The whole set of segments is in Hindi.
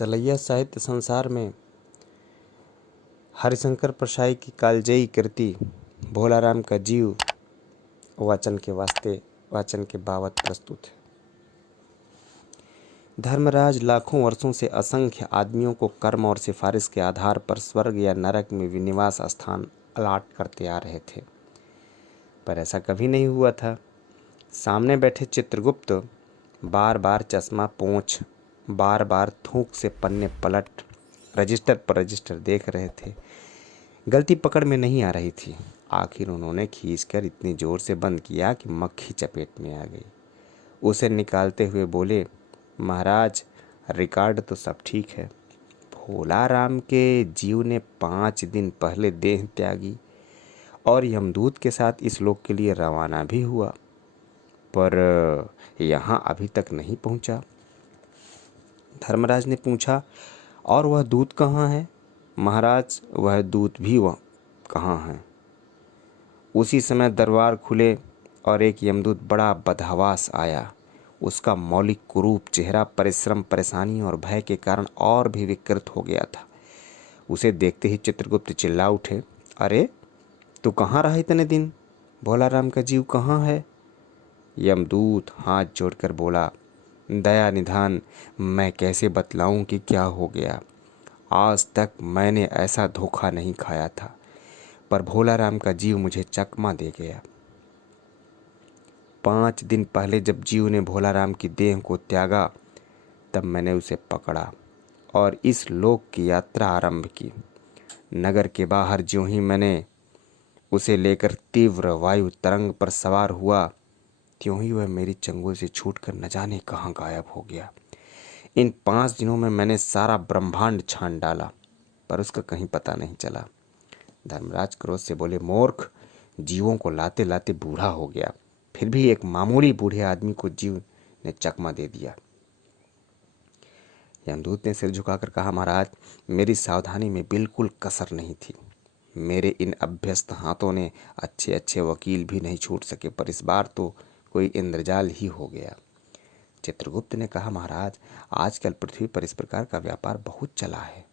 सलैया साहित्य संसार में हरिशंकर परशाई की कालजयी कृति भोलाराम का जीव वाचन के बाबत प्रस्तुत है। धर्मराज लाखों वर्षों से असंख्य आदमियों को कर्म और सिफारिश के आधार पर स्वर्ग या नरक में विनिवास स्थान अलाट करते आ रहे थे, पर ऐसा कभी नहीं हुआ था। सामने बैठे चित्रगुप्त बार बार चश्मा पोंछ, बार बार थूक से पन्ने पलट रजिस्टर पर रजिस्टर देख रहे थे। गलती पकड़ में नहीं आ रही थी। आखिर उन्होंने खींचकर इतनी जोर से बंद किया कि मक्खी चपेट में आ गई। उसे निकालते हुए बोले, महाराज, रिकॉर्ड तो सब ठीक है। भोलाराम के जीव ने 5 दिन पहले देह त्यागी और यमदूत के साथ इस लोक के लिए रवाना भी हुआ, पर यहाँ अभी तक नहीं पहुँचा। धर्मराज ने पूछा, और वह दूत कहाँ है? महाराज, वह दूत भी वह कहाँ है? उसी समय दरबार खुले और एक यमदूत बड़ा बदहवास आया। उसका मौलिक कुरूप चेहरा परिश्रम, परेशानी और भय के कारण और भी विकृत हो गया था। उसे देखते ही चित्रगुप्त चिल्ला उठे, अरे तू कहाँ रहा इतने दिन? भोलाराम का जीव कहाँ है? यमदूत हाथ जोड़कर बोला, दया निधान, मैं कैसे बतलाऊं कि क्या हो गया। आज तक मैंने ऐसा धोखा नहीं खाया था, पर भोलाराम का जीव मुझे चकमा दे गया। 5 दिन पहले जब जीव ने भोलाराम की देह को त्यागा, तब मैंने उसे पकड़ा और इस लोक की यात्रा आरंभ की। नगर के बाहर ज्यों ही मैंने उसे लेकर तीव्र वायु तरंग पर सवार हुआ, त्यों ही वह मेरी चंगुल से छूटकर न जाने कहाँ गायब हो गया। इन 5 दिनों में मैंने सारा ब्रह्मांड छान डाला, पर उसका कहीं पता नहीं चला। धर्मराज क्रोध से बोले, मूर्ख, जीवों को लाते लाते बूढ़ा हो गया, फिर भी एक मामूली बूढ़े आदमी को जीव ने चकमा दे दिया। यमदूत ने सिर झुकाकर कहा, महाराज, मेरी सावधानी में बिल्कुल कसर नहीं थी। मेरे इन अभ्यस्त हाथों ने अच्छे अच्छे वकील भी नहीं छूट सके, पर इस बार तो कोई इंद्रजाल ही हो गया। चित्रगुप्त ने कहा, महाराज, आजकल पृथ्वी पर इस प्रकार का व्यापार बहुत चला है।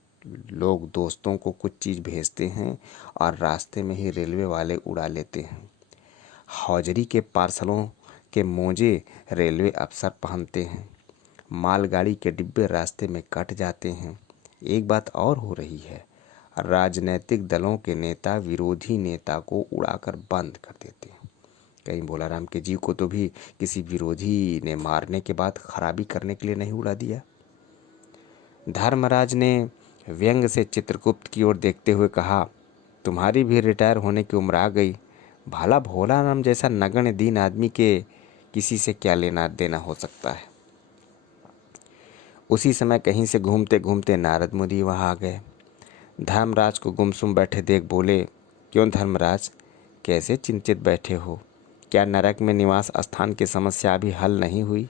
लोग दोस्तों को कुछ चीज़ भेजते हैं और रास्ते में ही रेलवे वाले उड़ा लेते हैं। हौजरी के पार्सलों के मोजे रेलवे अफसर पहनते हैं। मालगाड़ी के डिब्बे रास्ते में कट जाते हैं। एक बात और हो रही है, राजनैतिक दलों के नेता विरोधी नेता को उड़ाकर बंद कर देते हैं। कहीं भोलाराम के जीव को तो भी किसी विरोधी ने मारने के बाद खराबी करने के लिए नहीं उड़ा दिया। धर्मराज ने व्यंग से चित्रगुप्त की ओर देखते हुए कहा, तुम्हारी भी रिटायर होने की उम्र आ गई। भला भोलाराम जैसा नगण्य दीन आदमी के किसी से क्या लेना देना हो सकता है। उसी समय कहीं से घूमते घूमते नारद मुनि वहाँ आ गए। धर्मराज को गुमसुम बैठे देख बोले, क्यों धर्मराज, कैसे चिंतित बैठे हो? क्या नरक में निवास स्थान की समस्या अभी हल नहीं हुई?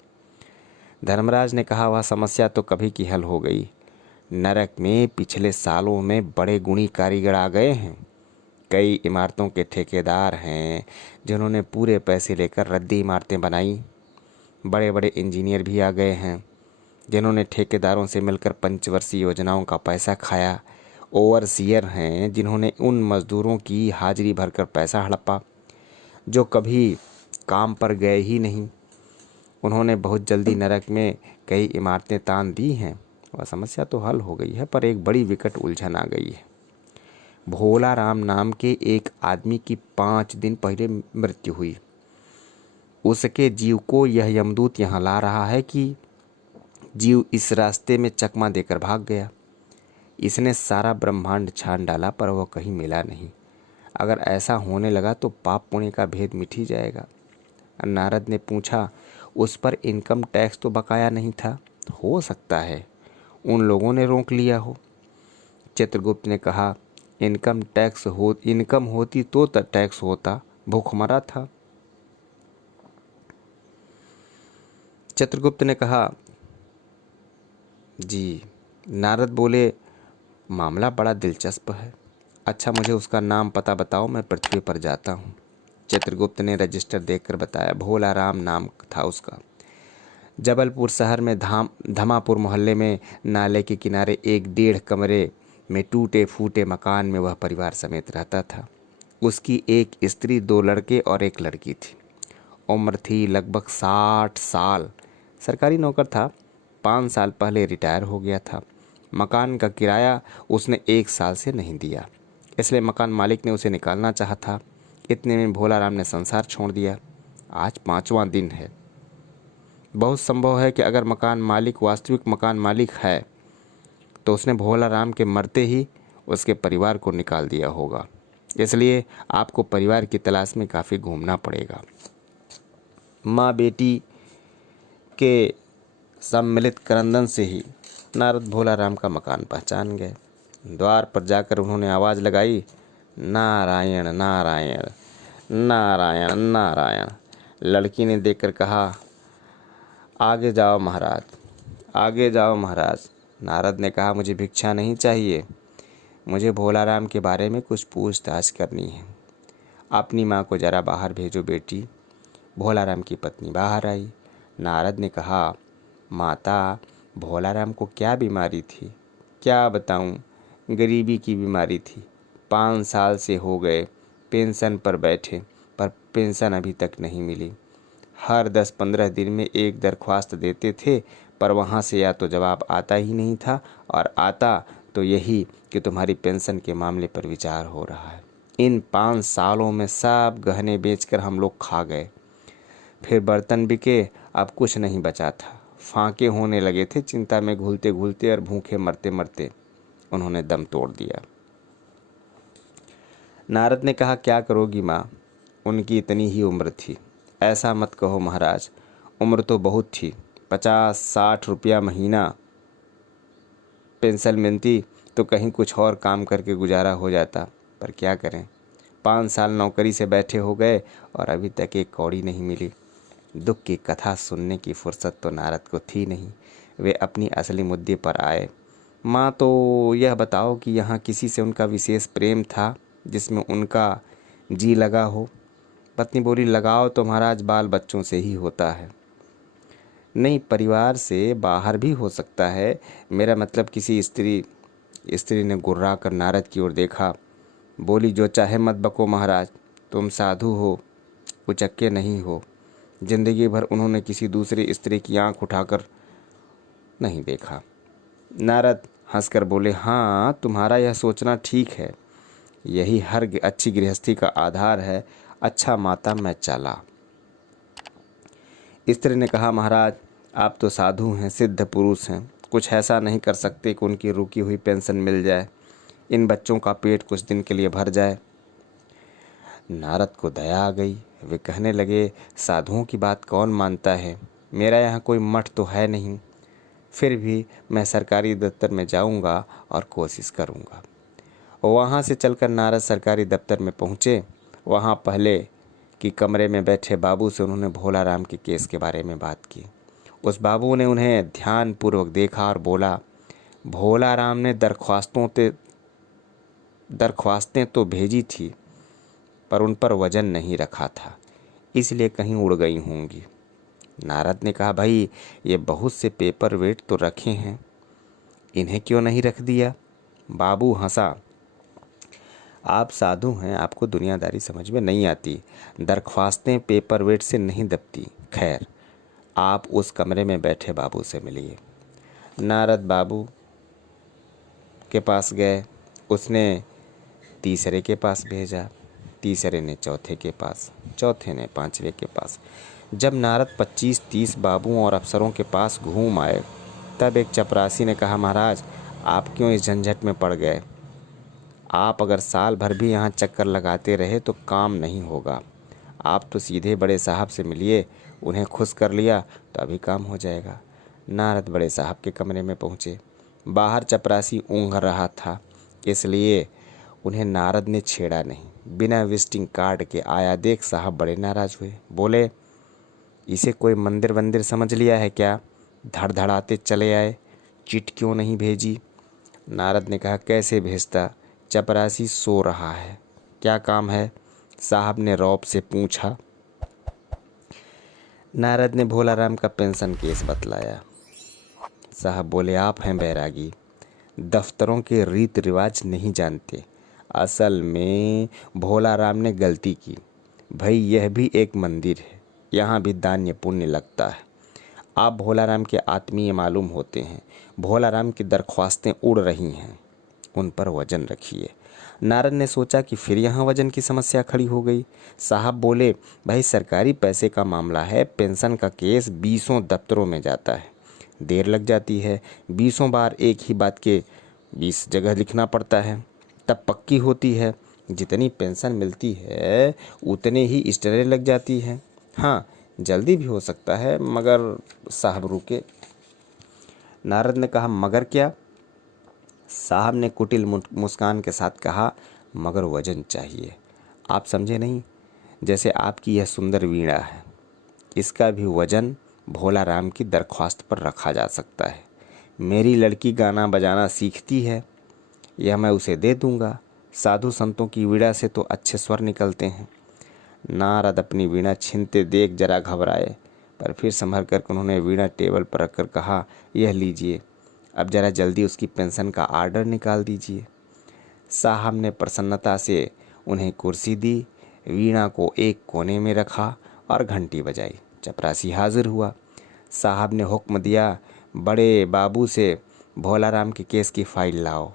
धर्मराज ने कहा, वह समस्या तो कभी की हल हो गई। नरक में पिछले सालों में बड़े गुणी कारीगर आ गए हैं। कई इमारतों के ठेकेदार हैं जिन्होंने पूरे पैसे लेकर रद्दी इमारतें बनाई। बड़े बड़े इंजीनियर भी आ गए हैं जिन्होंने ठेकेदारों से मिलकर पंचवर्षीय योजनाओं का पैसा खाया। ओवरसीयर हैं जिन्होंने उन मजदूरों की हाजिरी भरकर पैसा हड़पा जो कभी काम पर गए ही नहीं। उन्होंने बहुत जल्दी नरक में कई इमारतें तान दी हैं। वह समस्या तो हल हो गई है, पर एक बड़ी विकट उलझन आ गई है। भोलाराम नाम के एक आदमी की 5 दिन पहले मृत्यु हुई। उसके जीव को यह यमदूत यहाँ ला रहा है कि जीव इस रास्ते में चकमा देकर भाग गया। इसने सारा ब्रह्मांड छान डाला, पर वह कहीं मिला नहीं। अगर ऐसा होने लगा तो पाप पुण्य का भेद मिट ही जाएगा। नारद ने पूछा, उस पर इनकम टैक्स तो बकाया नहीं था? हो सकता है उन लोगों ने रोक लिया हो। चित्रगुप्त ने कहा, इनकम होती तो टैक्स होता, भूखमरा था। चित्रगुप्त ने कहा, जी। नारद बोले, मामला बड़ा दिलचस्प है। अच्छा, मुझे उसका नाम पता बताओ, मैं पृथ्वी पर जाता हूँ। चित्रगुप्त ने रजिस्टर देखकर बताया, भोलाराम नाम था उसका। जबलपुर शहर में धमापुर मोहल्ले में नाले के किनारे एक 1.5 कमरे में टूटे फूटे मकान में वह परिवार समेत रहता था। उसकी एक स्त्री, 2 लड़के और एक लड़की थी। उम्र थी लगभग 60 साल। सरकारी नौकर था। 5 साल पहले रिटायर हो गया था। मकान का किराया उसने 1 साल से नहीं दिया, इसलिए मकान मालिक ने उसे निकालना चाहा था। इतने में भोलाराम ने संसार छोड़ दिया। आज 5वां दिन है। बहुत संभव है कि अगर मकान मालिक वास्तविक मकान मालिक है तो उसने भोलाराम के मरते ही उसके परिवार को निकाल दिया होगा। इसलिए आपको परिवार की तलाश में काफ़ी घूमना पड़ेगा। माँ बेटी के सम्मिलित क्रंदन से ही नारद भोलाराम का मकान पहचान गए। द्वार पर जाकर उन्होंने आवाज़ लगाई, नारायण नारायण नारायण नारायण। लड़की ने देखकर कहा, आगे जाओ महाराज, आगे जाओ महाराज। नारद ने कहा, मुझे भिक्षा नहीं चाहिए, मुझे भोलाराम के बारे में कुछ पूछताछ करनी है। अपनी माँ को जरा बाहर भेजो बेटी। भोलाराम की पत्नी बाहर आई। नारद ने कहा, माता, भोलाराम को क्या बीमारी थी? क्या बताऊं, गरीबी की बीमारी थी। 5 साल से हो गए पेंशन पर बैठे, पर पेंशन अभी तक नहीं मिली। हर 10-15 दिन में एक दरख्वास्त देते थे, पर वहाँ से या तो जवाब आता ही नहीं था, और आता तो यही कि तुम्हारी पेंशन के मामले पर विचार हो रहा है। इन 5 सालों में सब गहने बेचकर हम लोग खा गए, फिर बर्तन बिके, अब कुछ नहीं बचा था। फांके होने लगे थे। चिंता में घुलते घुलते और भूखे मरते मरते उन्होंने दम तोड़ दिया। नारद ने कहा, क्या करोगी माँ? उनकी इतनी ही उम्र थी। ऐसा मत कहो महाराज, उम्र तो बहुत थी। 50-60 रुपया महीना पेंशन मिलती तो कहीं कुछ और काम करके गुजारा हो जाता, पर क्या करें, 5 साल नौकरी से बैठे हो गए और अभी तक एक कौड़ी नहीं मिली। दुख की कथा सुनने की फुर्सत तो नारद को थी नहीं। वे अपनी असली मुद्दे पर आए। माँ, तो यह बताओ कि यहाँ किसी से उनका विशेष प्रेम था जिसमें उनका जी लगा हो? पत्नी बोली, लगाव तो महाराज बाल बच्चों से ही होता है। नहीं, परिवार से बाहर भी हो सकता है। मेरा मतलब किसी स्त्री ने गुर्रा कर नारद की ओर देखा। बोली, जो चाहे मत बको महाराज, तुम साधु हो, उचक्के नहीं हो। जिंदगी भर उन्होंने किसी दूसरी स्त्री की आंख उठाकर नहीं देखा। नारद हंसकर बोले, हाँ, तुम्हारा यह सोचना ठीक है। यही हर अच्छी गृहस्थी का आधार है। अच्छा माता, मैं चला। स्त्री ने कहा, महाराज, आप तो साधु हैं, सिद्ध पुरुष हैं, कुछ ऐसा नहीं कर सकते कि उनकी रुकी हुई पेंशन मिल जाए, इन बच्चों का पेट कुछ दिन के लिए भर जाए। नारद को दया आ गई। वे कहने लगे, साधुओं की बात कौन मानता है? मेरा यहाँ कोई मठ तो है नहीं, फिर भी मैं सरकारी दफ्तर में जाऊँगा और कोशिश करूँगा। वहाँ से चलकर नारद सरकारी दफ्तर में पहुँचे। वहाँ पहले कि कमरे में बैठे बाबू से उन्होंने भोलाराम के केस के बारे में बात की। उस बाबू ने उन्हें ध्यानपूर्वक देखा और बोला, भोलाराम ने दरख्वास्तें तो भेजी थी, पर उन पर वजन नहीं रखा था, इसलिए कहीं उड़ गई होंगी। नारद ने कहा, भाई, ये बहुत से पेपर वेट तो रखे हैं, इन्हें क्यों नहीं रख दिया? बाबू हंसा, आप साधु हैं, आपको दुनियादारी समझ में नहीं आती। दरख्वास्तें पेपर वेट से नहीं दबती। खैर, आप उस कमरे में बैठे बाबू से मिलिए। नारद बाबू के पास गए। उसने तीसरे के पास भेजा, तीसरे ने चौथे के पास, चौथे ने 5वें के पास। जब नारद 25-30 बाबुओं और अफसरों के पास घूम आए, तब एक चपरासी ने कहा, महाराज, आप क्यों इस झंझट में पड़ गए? आप अगर साल भर भी यहाँ चक्कर लगाते रहे तो काम नहीं होगा। आप तो सीधे बड़े साहब से मिलिए, उन्हें खुश कर लिया तो अभी काम हो जाएगा। नारद बड़े साहब के कमरे में पहुँचे। बाहर चपरासी ऊँघ रहा था, इसलिए उन्हें नारद ने छेड़ा नहीं। बिना विजिटिंग कार्ड के आया देख साहब बड़े नाराज हुए। बोले, इसे कोई मंदिर वंदिर समझ लिया है क्या? धड़धड़ाते चले आए, चिट क्यों नहीं भेजी? नारद ने कहा, कैसे भेजता, चपरासी सो रहा है। क्या काम है? साहब ने रौब से पूछा। नारद ने भोलाराम का पेंशन केस बतलाया। साहब बोले, आप हैं बैरागी, दफ्तरों के रीत रिवाज नहीं जानते। असल में भोलाराम ने गलती की। भाई यह भी एक मंदिर है, यहाँ भी दान्य पुण्य लगता है। आप भोलाराम के आत्मीय मालूम होते हैं। भोलाराम की दरख्वास्तें उड़ रही हैं, उन पर वजन रखिए। नारद ने सोचा कि फिर यहाँ वजन की समस्या खड़ी हो गई। साहब बोले, भाई सरकारी पैसे का मामला है, पेंशन का केस 20 दफ्तरों में जाता है, देर लग जाती है। 20 बार एक ही बात के 20 जगह लिखना पड़ता है, तब पक्की होती है। जितनी पेंशन मिलती है उतने ही स्टरे लग जाती है। हाँ, जल्दी भी हो सकता है, मगर साहब रुके। नारद ने कहा, मगर क्या? साहब ने कुटिल मुस्कान के साथ कहा, मगर वजन चाहिए। आप समझे नहीं? जैसे आपकी यह सुंदर वीणा है, इसका भी वजन भोलाराम की दरख्वास्त पर रखा जा सकता है। मेरी लड़की गाना बजाना सीखती है, यह मैं उसे दे दूंगा। साधु संतों की वीणा से तो अच्छे स्वर निकलते हैं। नारद अपनी वीणा छीनते देख जरा घबराए, पर फिर संभल कर उन्होंने वीणा टेबल पर रखकर कहा, यह लीजिए, अब जरा जल्दी उसकी पेंशन का आर्डर निकाल दीजिए। साहब ने प्रसन्नता से उन्हें कुर्सी दी, वीणा को एक कोने में रखा और घंटी बजाई। चपरासी हाजिर हुआ। साहब ने हुक्म दिया, बड़े बाबू से भोलाराम के केस की फाइल लाओ।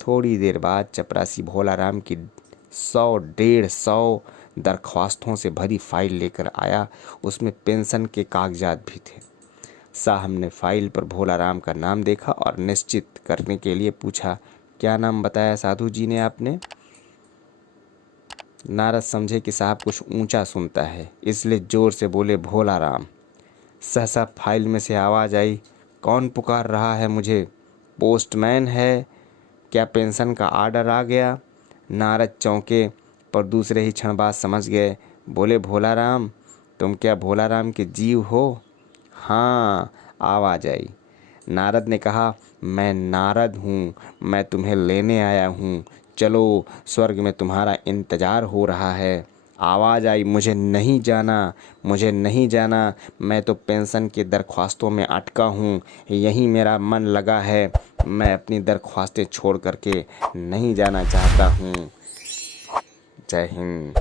थोड़ी देर बाद चपरासी भोलाराम की 100-150 दरख्वास्तों से भरी फाइल लेकर आया। उसमें पेंशन के कागजात भी थे। साहब ने फाइल पर भोलाराम का नाम देखा और निश्चित करने के लिए पूछा, क्या नाम बताया साधु जी ने आपने? नारद समझे कि साहब कुछ ऊंचा सुनता है, इसलिए जोर से बोले, भोलाराम। सहसा फाइल में से आवाज़ आई, कौन पुकार रहा है मुझे? पोस्टमैन है क्या? पेंशन का आर्डर आ गया? नारद चौंके, पर दूसरे ही क्षण बाद समझ गए। बोले, भोलाराम, तुम क्या भोलाराम के जीव हो? हाँ, आवाज़ आई। नारद ने कहा, मैं नारद हूँ, मैं तुम्हें लेने आया हूँ, चलो, स्वर्ग में तुम्हारा इंतज़ार हो रहा है। आवाज़ आई, मुझे नहीं जाना, मुझे नहीं जाना, मैं तो पेंशन की दरख्वास्तों में अटका हूँ, यहीं मेरा मन लगा है, मैं अपनी दरख्वास्तें छोड़ करके नहीं जाना चाहता हूँ। जय हिंद।